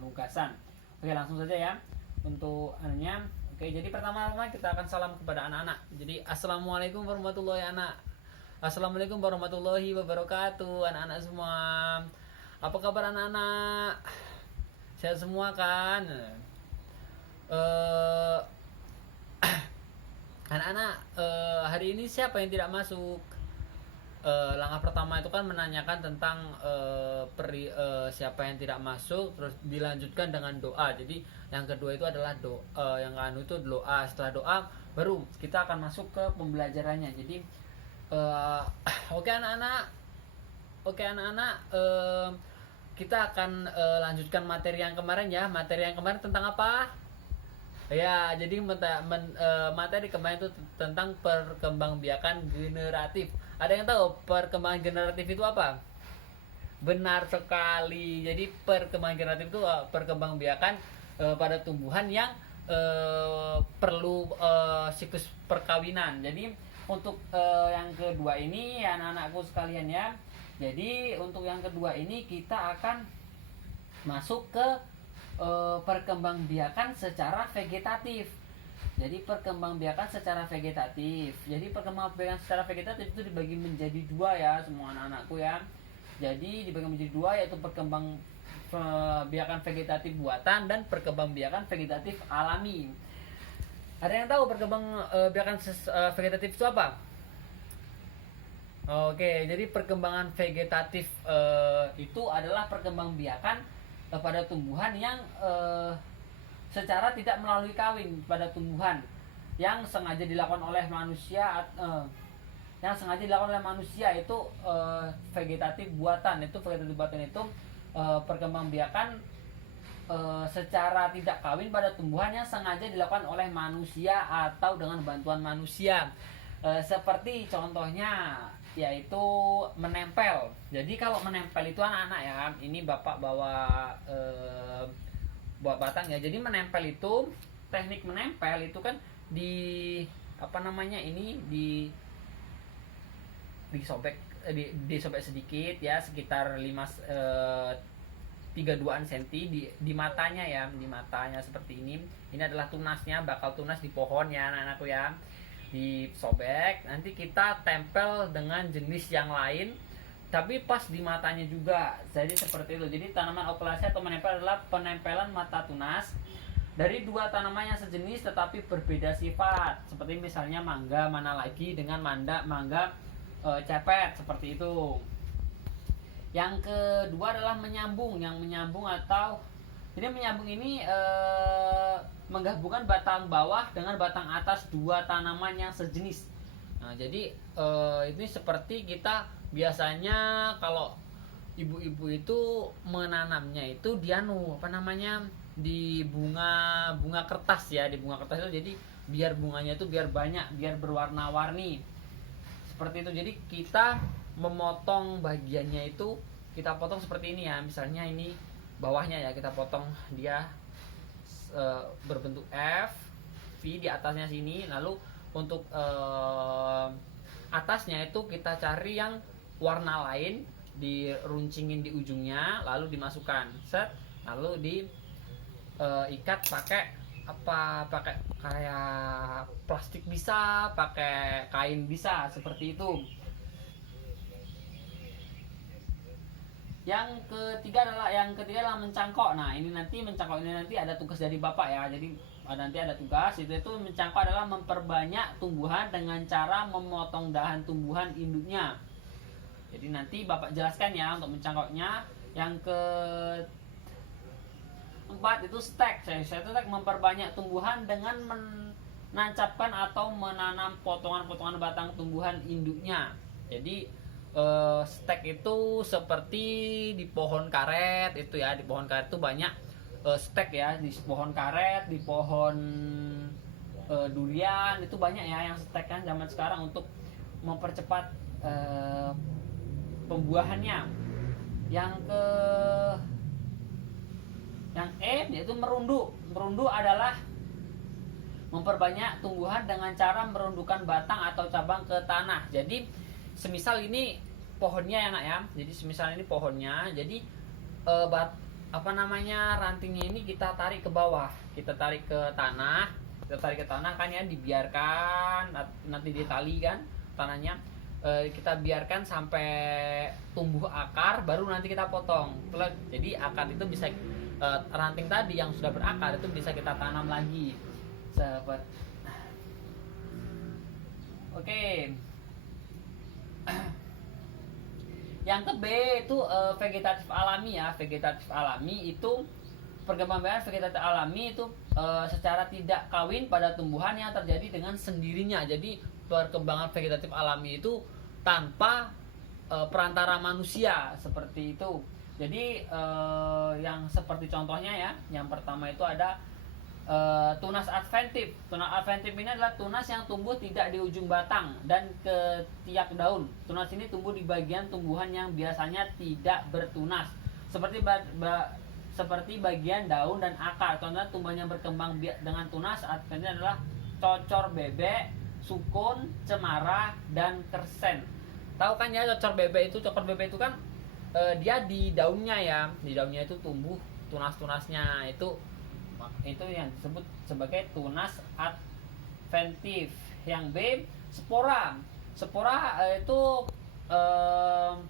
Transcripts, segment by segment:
penugasan. Oke, langsung saja ya untuk anunya. Oke, jadi pertama-tama kita akan salam kepada anak-anak. Jadi assalamualaikum warahmatullahi wabarakatuh anak-anak semua. Apa kabar anak-anak? Sehat semua kan? Anak-anak, hari ini siapa yang tidak masuk? Langkah pertama itu kan menanyakan tentang siapa yang tidak masuk, terus dilanjutkan dengan doa. Jadi yang kedua itu adalah doa, yang anu itu doa. Setelah doa baru kita akan masuk ke pembelajarannya. Jadi oke anak-anak, kita akan lanjutkan materi yang kemarin ya. Materi yang kemarin tentang apa? Ya, jadi materi kemarin itu tentang perkembangbiakan generatif. Ada yang tahu perkembangan generatif itu apa? Benar sekali. Jadi perkembangan generatif itu perkembangbiakan pada tumbuhan yang perlu siklus perkawinan. Jadi untuk yang kedua ini ya anak-anakku sekalian ya. Jadi untuk yang kedua ini kita akan masuk ke perkembangbiakan secara vegetatif. Jadi perkembangbiakan secara vegetatif. Jadi perkembangbiakan secara vegetatif itu dibagi menjadi dua ya semua anak-anakku ya. Jadi dibagi menjadi dua, yaitu perkembangbiakan vegetatif buatan dan perkembangbiakan vegetatif alami. Ada yang tahu perkembangbiakan vegetatif itu apa? Oke, jadi perkembangan vegetatif itu adalah perkembangbiakan pada tumbuhan yang secara tidak melalui kawin, pada tumbuhan yang sengaja dilakukan oleh manusia itu vegetatif buatan. Itu vegetatif buatan itu perkembangbiakan secara tidak kawin pada tumbuhan yang sengaja dilakukan oleh manusia atau dengan bantuan manusia. Seperti contohnya yaitu menempel. Jadi kalau menempel itu anak-anak ya, ini bapak bawa batang ya. Jadi menempel itu, teknik menempel itu kan disobek sedikit ya, sekitar 32 cm di matanya ya, di matanya seperti ini. Ini adalah tunasnya, bakal tunas di pohon ya anak-anakku ya. Disobek, nanti kita tempel dengan jenis yang lain tapi pas di matanya juga. Jadi seperti itu. Jadi tanaman okulasi atau menempel adalah penempelan mata tunas dari dua tanaman yang sejenis tetapi berbeda sifat. Seperti misalnya mangga mana lagi dengan mangga cepet, seperti itu. Yang kedua adalah menyambung. Yang menyambung atau jadi menyambung ini menggabungkan batang bawah dengan batang atas dua tanaman yang sejenis. Nah, jadi ini seperti kita biasanya kalau ibu-ibu itu menanamnya itu di bunga kertas ya, di bunga kertas itu. Jadi biar bunganya itu biar banyak, biar berwarna-warni. Seperti itu. Jadi kita memotong bagiannya itu, kita potong seperti ini ya. Misalnya ini bawahnya ya, kita potong dia berbentuk F, V di atasnya sini. Lalu untuk atasnya itu kita cari yang warna lain, diruncingin di ujungnya, lalu dimasukkan set, lalu diikat pakai kayak plastik bisa, pakai kain bisa, seperti itu. Yang ketiga adalah mencangkok. Nah, ini nanti mencangkok ini nanti ada tugas dari bapak ya. Jadi nanti ada tugas itu mencangkok adalah memperbanyak tumbuhan dengan cara memotong dahan tumbuhan induknya. Jadi nanti bapak jelaskan ya untuk mencangkoknya. Yang keempat itu stek. Saya memperbanyak tumbuhan dengan menancapkan atau menanam potongan-potongan batang tumbuhan induknya. Jadi stek itu seperti di pohon karet itu ya. Di pohon karet itu banyak stek ya, di pohon karet, di pohon durian itu banyak ya yang stek kan zaman sekarang untuk mempercepat pembuahannya. Yang yaitu merunduk. Merunduk adalah memperbanyak tumbuhan dengan cara merundukkan batang atau cabang ke tanah. Jadi semisal ini pohonnya ya nak ya. Jadi semisal ini pohonnya, jadi apa namanya, rantingnya ini kita tarik ke bawah, kita tarik ke tanah, kan ya, dibiarkan nanti ditali kan tanahnya. Kita biarkan sampai tumbuh akar, baru nanti kita potong. Jadi akar itu bisa, ranting tadi yang sudah berakar itu bisa kita tanam lagi. Oke. Yang ke B itu vegetatif alami ya. Vegetatif alami itu perkembangan vegetatif alami itu secara tidak kawin pada tumbuhan yang terjadi dengan sendirinya. Jadi perkembangan vegetatif alami itu tanpa perantara manusia, seperti itu. Jadi yang seperti contohnya ya, yang pertama itu ada tunas adventif. Tunas adventif ini adalah tunas yang tumbuh tidak di ujung batang dan ketiak daun. Tunas ini tumbuh di bagian tumbuhan yang biasanya tidak bertunas, seperti bagian daun dan akar. Contohnya tumbuhan yang berkembang dengan tunas adventif adalah cocor bebek, sukun, cemara, dan kersen. Tahu kan ya cocor bebek itu? Cocor bebek itu kan dia di daunnya ya, di daunnya itu tumbuh tunas-tunasnya. Itu yang disebut sebagai tunas adventif. Yang B, spora. Spora itu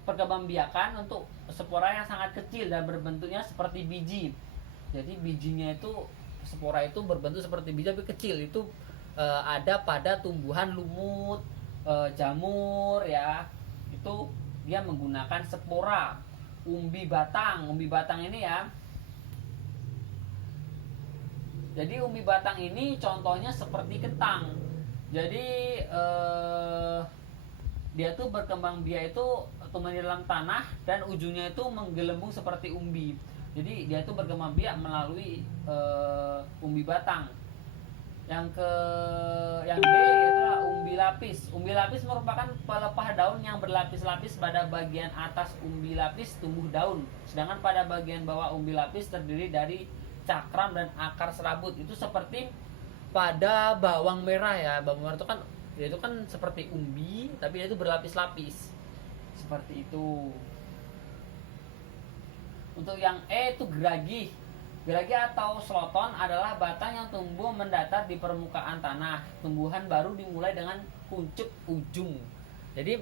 perkembangbiakan untuk spora yang sangat kecil dan berbentuknya seperti biji. Jadi bijinya itu, spora itu berbentuk seperti biji tapi kecil. Itu ada pada tumbuhan lumut, jamur ya. Itu dia menggunakan spora. Umbi batang ini ya. Jadi umbi batang ini contohnya seperti kentang. Jadi dia tuh berkembang biak itu tumbuh di dalam tanah dan ujungnya itu menggelembung seperti umbi. Jadi dia tuh berkembang biak melalui umbi batang. Yang B adalah umbi lapis. Umbi lapis merupakan pelepah daun yang berlapis-lapis. Pada bagian atas umbi lapis tumbuh daun, sedangkan pada bagian bawah umbi lapis terdiri dari cakram dan akar serabut. Itu seperti pada bawang merah ya. Bawang merah itu kan seperti umbi tapi dia itu berlapis-lapis seperti itu. Untuk yang E itu geragi. Geragi atau sloton adalah batang yang tumbuh mendatar di permukaan tanah. Tumbuhan baru dimulai dengan kuncup ujung. Jadi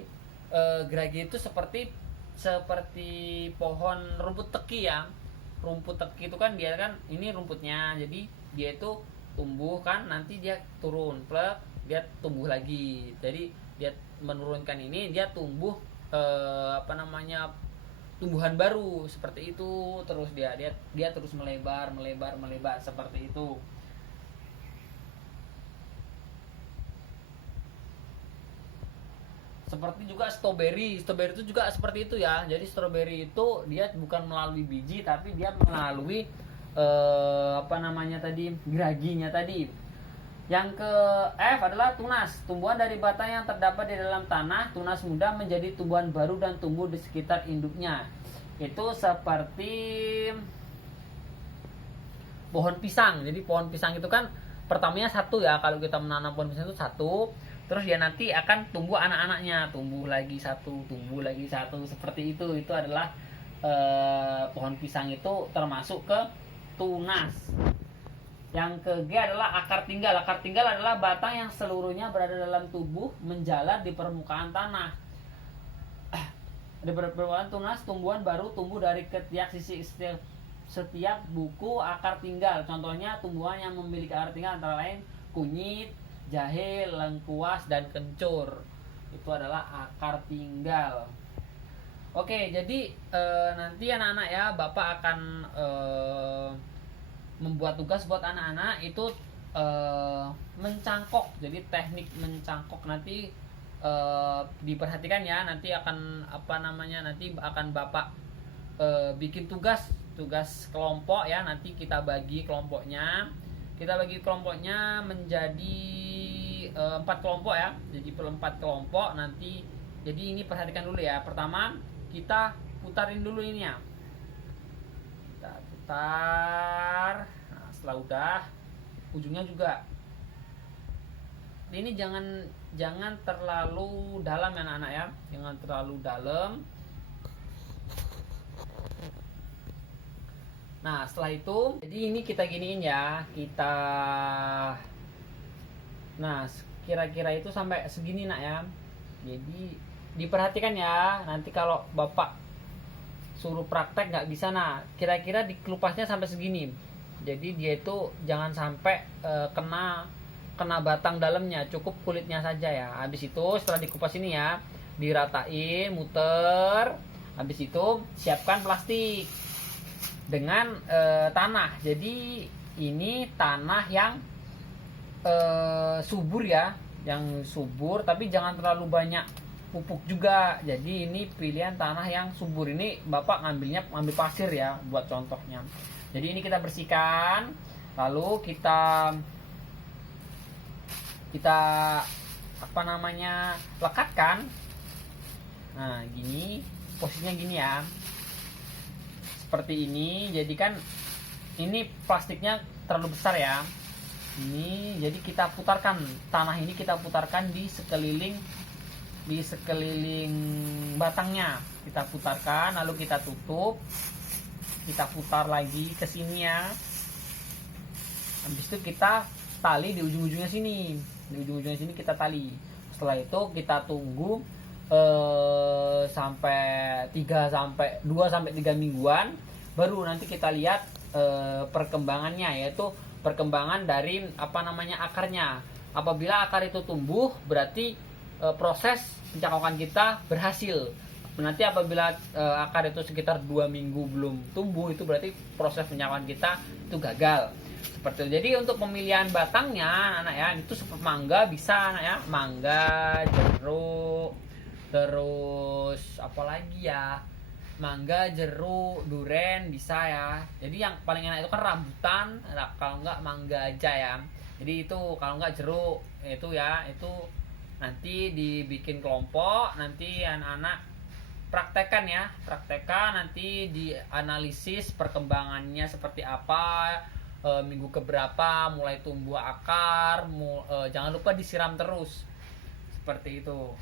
geragi itu seperti pohon rumput teki ya. Rumput teki itu kan dia kan ini rumputnya, jadi dia itu tumbuh kan, nanti dia turun, dia tumbuh lagi. Jadi dia menurunkan ini, dia tumbuh tumbuhan baru seperti itu. Terus dia terus melebar seperti itu. Seperti juga stroberi itu juga seperti itu ya. Jadi stroberi itu dia bukan melalui biji tapi dia melalui geraginya tadi. Yang ke F adalah tunas. Tumbuhan dari batang yang terdapat di dalam tanah. Tunas muda menjadi tumbuhan baru dan tumbuh di sekitar induknya. Itu seperti pohon pisang. Jadi pohon pisang itu kan pertamanya satu ya. Kalau kita menanam pohon pisang itu satu, terus dia nanti akan tumbuh anak-anaknya, tumbuh lagi satu, seperti itu. Itu adalah pohon pisang itu termasuk ke tunas. Yang ke G adalah akar tinggal. Akar tinggal adalah batang yang seluruhnya berada dalam tubuh, menjalar di permukaan tanah. Di permukaan tunas, tumbuhan baru tumbuh dari ketiak sisi setiap buku akar tinggal. Contohnya tumbuhan yang memiliki akar tinggal antara lain kunyit, jahe, lengkuas, dan kencur. Itu adalah akar tinggal. Oke, jadi nanti anak-anak ya, Bapak akan membuat tugas buat anak-anak itu mencangkok. Jadi teknik mencangkok nanti diperhatikan ya. Nanti akan nanti akan Bapak bikin tugas kelompok ya. Nanti kita bagi kelompoknya menjadi 4 kelompok ya. Jadi 4 kelompok nanti. Jadi ini perhatikan dulu ya. Pertama kita putarin dulu ini ya. Kita putar. Nah, setelah udah ujungnya juga. Ini jangan terlalu dalam ya anak-anak ya. Jangan terlalu dalam. Nah setelah itu, jadi ini kita giniin ya, kita, nah kira-kira itu sampai segini nak ya. Jadi diperhatikan ya, nanti kalau bapak suruh praktek nggak bisa, nah kira-kira dikelupasnya sampai segini. Jadi dia itu jangan sampai kena batang dalamnya, cukup kulitnya saja ya. Habis itu setelah dikupas ini ya, diratain, muter. Habis itu siapkan plastik dengan tanah. Jadi ini tanah yang subur ya, yang subur tapi jangan terlalu banyak pupuk juga. Jadi ini pilihan tanah yang subur. Ini bapak ngambil pasir ya buat contohnya. Jadi ini kita bersihkan, lalu kita apa namanya, lekatkan. Nah gini posisinya, gini ya, seperti ini. Jadi kan ini plastiknya terlalu besar ya. Ini jadi kita putarkan tanah ini, kita putarkan di sekeliling batangnya, kita putarkan, lalu kita tutup, kita putar lagi ke sini ya. Habis itu kita tali di ujung-ujungnya sini, kita tali. Setelah itu kita tunggu sampai 2 sampai 3 mingguan, baru nanti kita lihat perkembangannya, yaitu perkembangan dari apa namanya, akarnya. Apabila akar itu tumbuh, berarti proses pencangkokan kita berhasil. Nanti apabila akar itu sekitar 2 minggu belum tumbuh, itu berarti proses pencangkokan kita itu gagal. Seperti itu. Jadi untuk pemilihan batangnya anak ya, itu seperti mangga bisa anak ya, mangga, jeruk, terus apalagi ya, mangga, jeruk, duren bisa ya. Jadi yang paling enak itu kan rambutan, kalau enggak mangga aja ya. Jadi itu kalau enggak jeruk itu ya, itu nanti dibikin kelompok, nanti anak-anak praktekkan ya, nanti dianalisis perkembangannya seperti apa, minggu keberapa mulai tumbuh akar, jangan lupa disiram terus seperti itu.